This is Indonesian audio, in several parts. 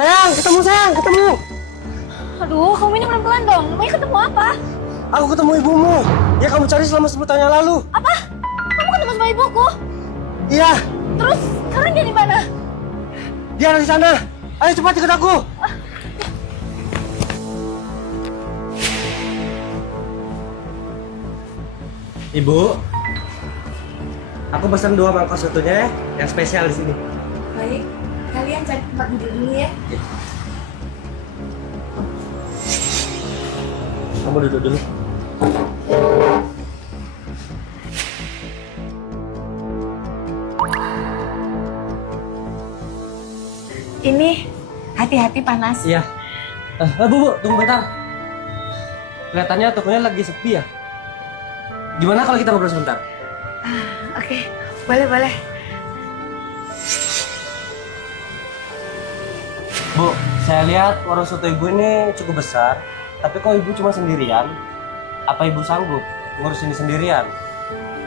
Sayang, ketemu. Aduh, kamu ini pelan-pelan dong. Emangnya ketemu apa? Aku ketemu ibumu. Ya kamu cari selama 10 tahun yang lalu. Apa? Kamu ketemu sama ibuku? Iya, Terus sekarang dia di mana? dia ada di sana. Ayo cepat ikut aku. Ibu, aku pesan 2 mangkok sotonya ya, yang spesial di sini. Baik, kalian cari tempat duduk dulu ya. Kamu duduk dulu. Ini hati-hati panas. Iya. Bu, tunggu bentar. Kelihatannya tokonya lagi sepi ya. Gimana kalau kita ngobrol sebentar? Oke, boleh. Bu, saya lihat warung soto ibu ini cukup besar. Tapi kok ibu cuma sendirian? Apa ibu sanggup ngurus ini sendirian?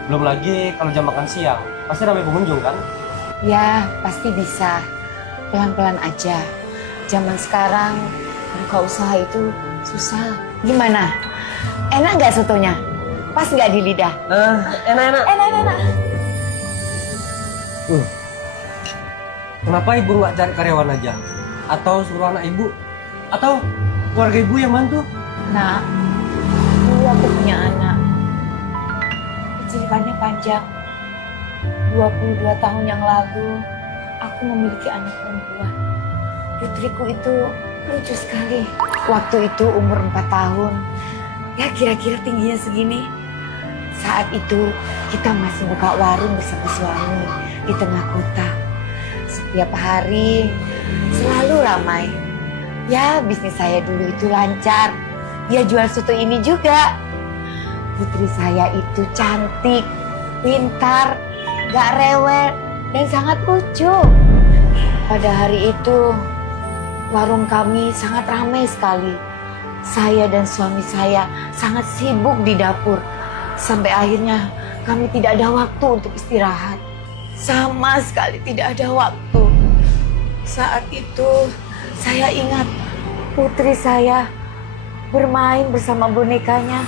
Belum lagi kalau jam makan siang, pasti ramai pengunjung kan? Ya, pasti bisa. Pelan-pelan aja. Zaman sekarang buka usaha itu susah. Gimana? Enak nggak sotonya? Pas nggak di lidah? Enak-enak. Enak. Kenapa ibu nggak cari karyawan aja? Atau suruh anak ibu? Atau keluarga ibu yang bantu? Nah, dulu aku punya anak. Kecilikannya panjang. 22 tahun yang lalu, aku memiliki anak perempuan. Putriku itu lucu sekali. Waktu itu umur 4 tahun. Ya kira-kira tingginya segini. Saat itu kita masih buka warung bersama suami di tengah kota. Setiap hari selalu ramai. Ya bisnis saya dulu itu lancar. Dia jual soto ini juga. Putri saya itu cantik, pintar, gak rewel, dan sangat lucu. Pada hari itu warung kami sangat ramai sekali. Saya dan suami saya sangat sibuk di dapur. Sampai akhirnya kami tidak ada waktu untuk istirahat. Sama sekali tidak ada waktu. Saat itu saya ingat putri saya bermain bersama bonekanya,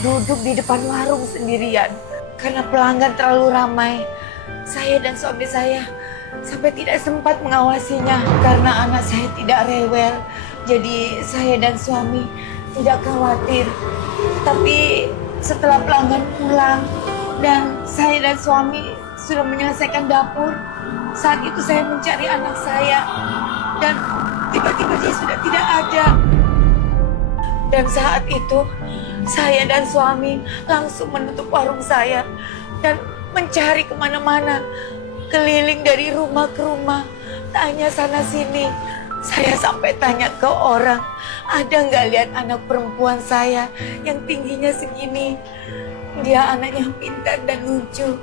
duduk di depan warung sendirian. Karena pelanggan terlalu ramai, saya dan suami saya sampai tidak sempat mengawasinya. Karena anak saya tidak rewel, jadi saya dan suami tidak khawatir. Tapi setelah pelanggan pulang dan saya dan suami sudah menyelesaikan dapur, saat itu saya mencari anak saya dan tiba-tiba dia sudah tidak ada. Dan saat itu saya dan suami langsung menutup warung saya dan mencari kemana-mana, keliling dari rumah ke rumah, tanya sana sini. Saya sampai tanya ke orang, ada nggak lihat anak perempuan saya yang tingginya segini? Dia anak yang pintar dan lucu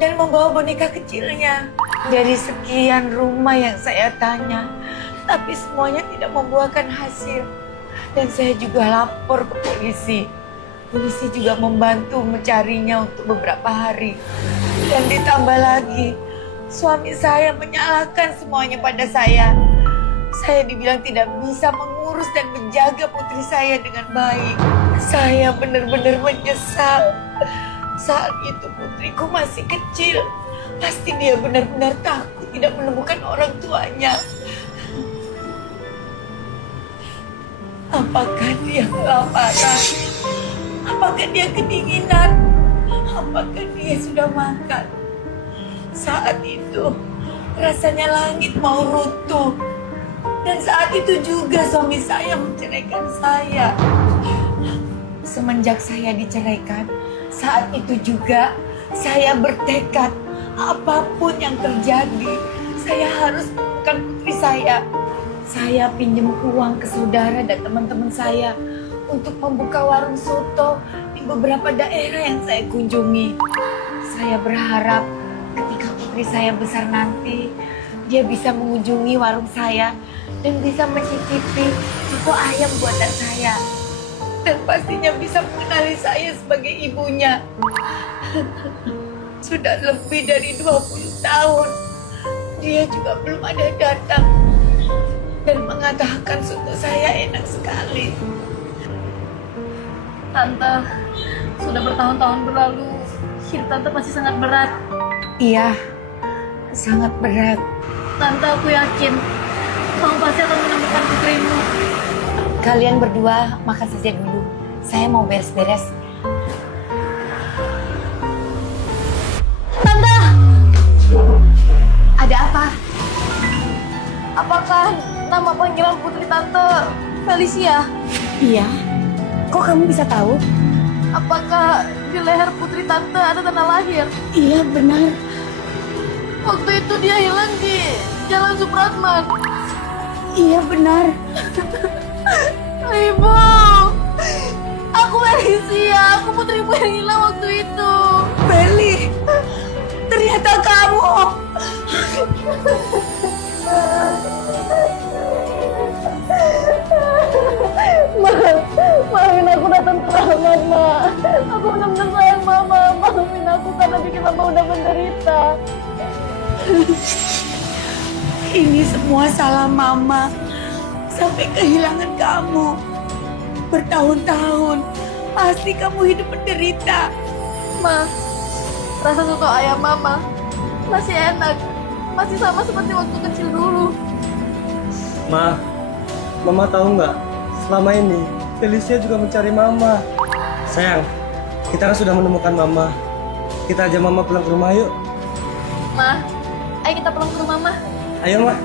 dan membawa boneka kecilnya. Dari sekian rumah yang saya tanya, tapi semuanya tidak membuahkan hasil. Dan saya juga lapor ke polisi. Polisi juga membantu mencarinya untuk beberapa hari. Dan ditambah lagi, suami saya menyalahkan semuanya pada saya. Saya dibilang tidak bisa mengurus dan menjaga putri saya dengan baik. Saya benar-benar menyesal. Saat itu putriku masih kecil. Pasti dia benar-benar takut tidak menemukan orang tuanya. Apakah dia kelaparan? Apakah dia kedinginan? Apakah dia sudah makan? Saat itu rasanya langit mau runtuh. Dan saat itu juga suami saya menceraikan saya. Semenjak saya diceraikan, saat itu juga saya bertekad apapun yang terjadi, saya harus menemukan putri saya. Saya pinjam uang ke saudara dan teman-teman saya untuk membuka warung soto di beberapa daerah yang saya kunjungi. Saya berharap ketika putri saya besar nanti, dia bisa mengunjungi warung saya dan bisa mencicipi soto ayam buatan saya. Dan pastinya bisa mengenali saya sebagai ibunya. Sudah lebih dari 20 tahun, dia juga belum ada datang. dan mengatakan soto saya enak sekali. Tante, sudah bertahun-tahun berlalu. Hidup Tante masih sangat berat. Iya, sangat berat. Tante, aku yakin kamu pasti akan menemukan putrimu. Kalian berdua makan saja dulu. Saya mau beres-beres. Tante, Ada apa? apakah nama panggilan putri Tante Felicia? Iya. Kok kamu bisa tahu? Apakah di leher putri Tante ada tanda lahir? Iya, benar. Waktu itu dia hilang di Jalan Supratman. Iya, benar. Ibu, aku Felicia, aku putrimu yang hilang waktu itu. Beli, ternyata kamu. Maafin aku datang terlambat, Ma. Aku benar-benar sayang Mama. Maafin aku karena bikin Mama udah menderita. Ini semua salah Mama. Sampai kehilangan kamu. Bertahun-tahun. Pasti kamu hidup menderita. Ma, rasa soto ayam Mama masih enak. Masih sama seperti waktu kecil dulu. Mama tahu nggak? Selama ini Felicia juga mencari Mama. Sayang, kita kan sudah menemukan Mama. Kita ajak Mama pulang ke rumah yuk. Ma, ayo kita pulang ke rumah, Ma. Ayo, Ma.